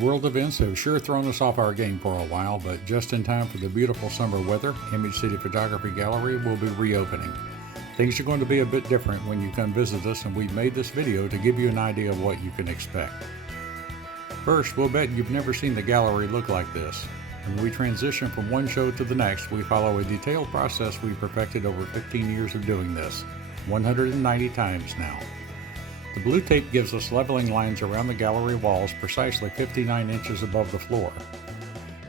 World events have sure thrown us off our game for a while, but just in time for the beautiful summer weather, Image City Photography Gallery will be reopening. Things are going to be a bit different when you come visit us, and we've made this video to give you an idea of what you can expect. First, we'll bet you've never seen the gallery look like this. When we transition from one show to the next, we follow a detailed process we perfected over 15 years of doing this, 190 times now. The blue tape gives us leveling lines around the gallery walls precisely 59 inches above the floor.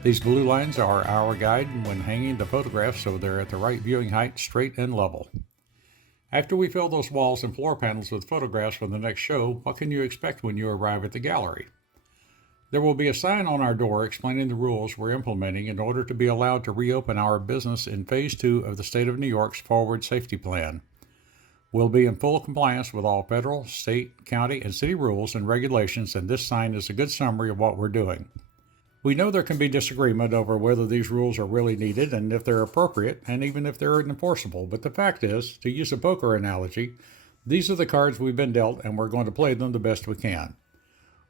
These blue lines are our guide when hanging the photographs so they're at the right viewing height, straight and level. After we fill those walls and floor panels with photographs for the next show, what can you expect when you arrive at the gallery? There will be a sign on our door explaining the rules we're implementing in order to be allowed to reopen our business in Phase 2 of the State of New York's Forward Safety Plan. We'll be in full compliance with all federal, state, county, and city rules and regulations, and this sign is a good summary of what we're doing. We know there can be disagreement over whether these rules are really needed and if they're appropriate, and even if they're enforceable, but the fact is, to use a poker analogy, these are the cards we've been dealt and we're going to play them the best we can.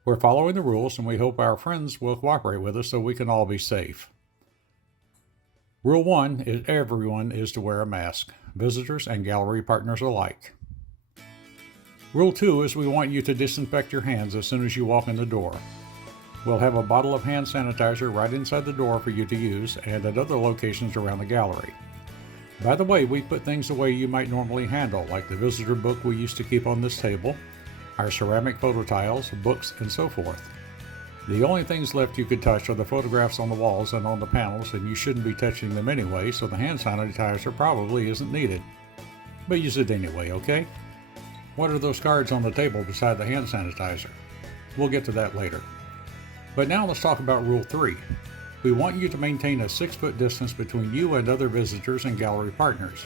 We're following the rules and we hope our friends will cooperate with us so we can all be safe. Rule 1 is everyone is to wear a mask, visitors and gallery partners alike. Rule 2 is we want you to disinfect your hands as soon as you walk in the door. We'll have a bottle of hand sanitizer right inside the door for you to use and at other locations around the gallery. By the way, we put things away you might normally handle, like the visitor book we used to keep on this table, our ceramic photo tiles, books, and so forth. The only things left you could touch are the photographs on the walls and on the panels, and you shouldn't be touching them anyway, so the hand sanitizer probably isn't needed. But use it anyway, okay? What are those cards on the table beside the hand sanitizer? We'll get to that later. But now let's talk about Rule 3. We want you to maintain a 6-foot distance between you and other visitors and gallery partners.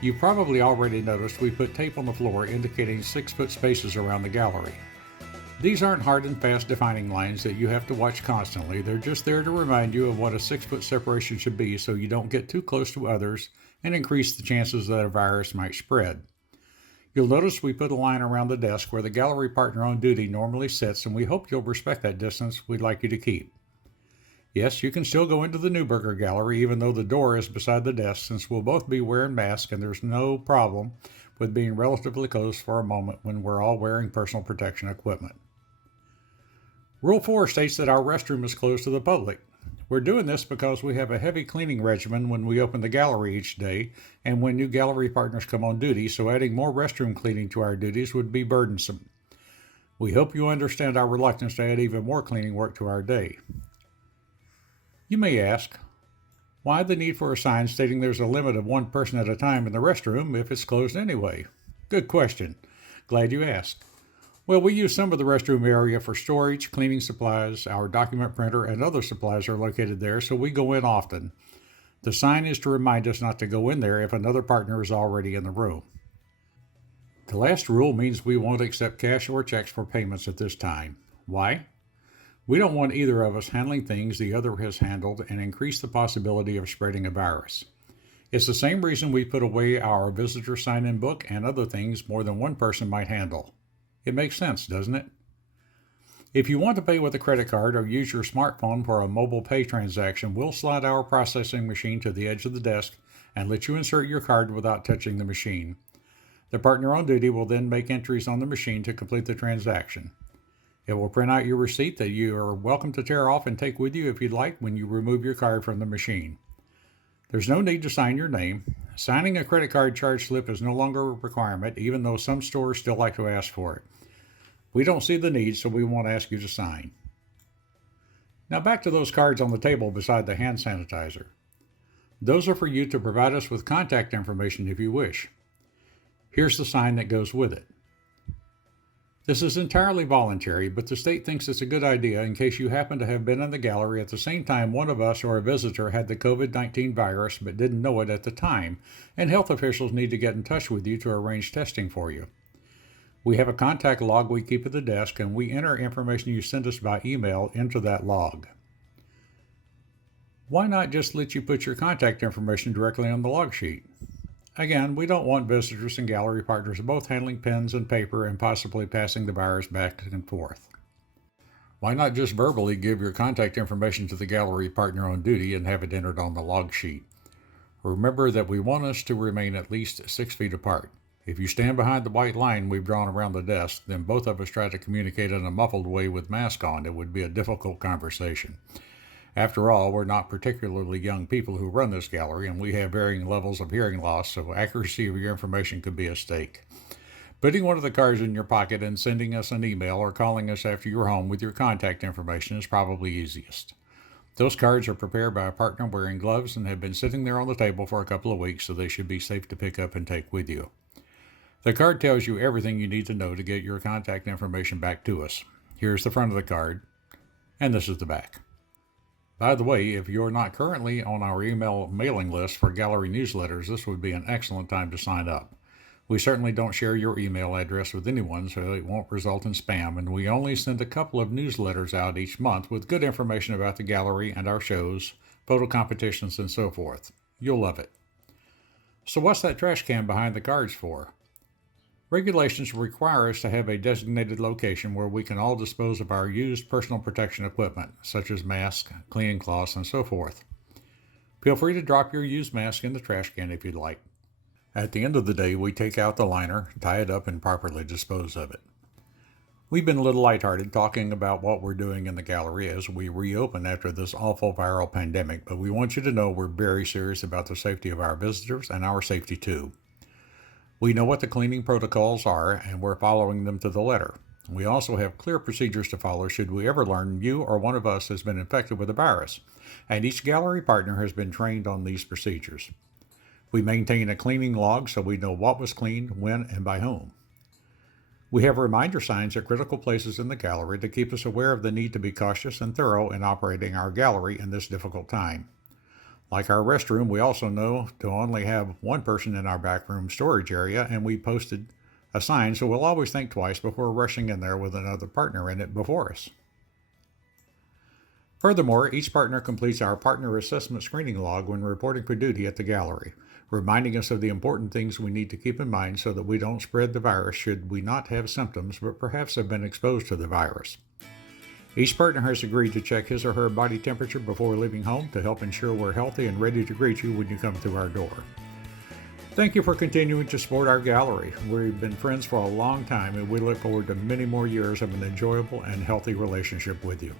You've probably already noticed we put tape on the floor indicating 6-foot spaces around the gallery. These aren't hard and fast defining lines that you have to watch constantly. They're just there to remind you of what a 6-foot separation should be so you don't get too close to others and increase the chances that a virus might spread. You'll notice we put a line around the desk where the gallery partner on duty normally sits, and we hope you'll respect that distance we'd like you to keep. Yes, you can still go into the Newberger Gallery even though the door is beside the desk, since we'll both be wearing masks and there's no problem with being relatively close for a moment when we're all wearing personal protection equipment. Rule 4 states that our restroom is closed to the public. We're doing this because we have a heavy cleaning regimen when we open the gallery each day and when new gallery partners come on duty, so adding more restroom cleaning to our duties would be burdensome. We hope you understand our reluctance to add even more cleaning work to our day. You may ask, why the need for a sign stating there's a limit of one person at a time in the restroom if it's closed anyway? Good question. Glad you asked. Well, we use some of the restroom area for storage, cleaning supplies, our document printer, and other supplies are located there, so we go in often. The sign is to remind us not to go in there if another partner is already in the room. The last rule means we won't accept cash or checks for payments at this time. Why? We don't want either of us handling things the other has handled and increase the possibility of spreading a virus. It's the same reason we put away our visitor sign-in book and other things more than one person might handle. It makes sense, doesn't it? If you want to pay with a credit card or use your smartphone for a mobile pay transaction, we'll slide our processing machine to the edge of the desk and let you insert your card without touching the machine. The partner on duty will then make entries on the machine to complete the transaction. It will print out your receipt that you are welcome to tear off and take with you if you'd like when you remove your card from the machine. There's no need to sign your name. Signing a credit card charge slip is no longer a requirement, even though some stores still like to ask for it. We don't see the need, so we won't ask you to sign. Now back to those cards on the table beside the hand sanitizer. Those are for you to provide us with contact information if you wish. Here's the sign that goes with it. This is entirely voluntary, but the state thinks it's a good idea in case you happen to have been in the gallery at the same time one of us or a visitor had the COVID-19 virus but didn't know it at the time, and health officials need to get in touch with you to arrange testing for you. We have a contact log we keep at the desk, and we enter information you send us by email into that log. Why not just let you put your contact information directly on the log sheet? Again, we don't want visitors and gallery partners both handling pens and paper and possibly passing the virus back and forth. Why not just verbally give your contact information to the gallery partner on duty and have it entered on the log sheet? Remember that we want us to remain at least 6 feet apart. If you stand behind the white line we've drawn around the desk, then both of us try to communicate in a muffled way with mask on. It would be a difficult conversation. After all, we're not particularly young people who run this gallery, and we have varying levels of hearing loss, so accuracy of your information could be a stake. Putting one of the cards in your pocket and sending us an email or calling us after you're home with your contact information is probably easiest. Those cards are prepared by a partner wearing gloves and have been sitting there on the table for a couple of weeks, so they should be safe to pick up and take with you. The card tells you everything you need to know to get your contact information back to us. Here's the front of the card, and this is the back. By the way, if you're not currently on our email mailing list for gallery newsletters, this would be an excellent time to sign up. We certainly don't share your email address with anyone, so it won't result in spam, and we only send a couple of newsletters out each month with good information about the gallery and our shows, photo competitions, and so forth. You'll love it. So what's that trash can behind the cards for? Regulations require us to have a designated location where we can all dispose of our used personal protection equipment, such as masks, cleaning cloths, and so forth. Feel free to drop your used mask in the trash can if you'd like. At the end of the day, we take out the liner, tie it up, and properly dispose of it. We've been a little lighthearted talking about what we're doing in the gallery as we reopen after this awful viral pandemic, but we want you to know we're very serious about the safety of our visitors and our safety too. We know what the cleaning protocols are, and we're following them to the letter. We also have clear procedures to follow should we ever learn you or one of us has been infected with the virus, and each gallery partner has been trained on these procedures. We maintain a cleaning log so we know what was cleaned, when, and by whom. We have reminder signs at critical places in the gallery to keep us aware of the need to be cautious and thorough in operating our gallery in this difficult time. Like our restroom, we also know to only have one person in our backroom storage area, and we posted a sign so we'll always think twice before rushing in there with another partner in it before us. Furthermore, each partner completes our partner assessment screening log when reporting for duty at the gallery, reminding us of the important things we need to keep in mind so that we don't spread the virus should we not have symptoms but perhaps have been exposed to the virus. Each partner has agreed to check his or her body temperature before leaving home to help ensure we're healthy and ready to greet you when you come through our door. Thank you for continuing to support our gallery. We've been friends for a long time, and we look forward to many more years of an enjoyable and healthy relationship with you.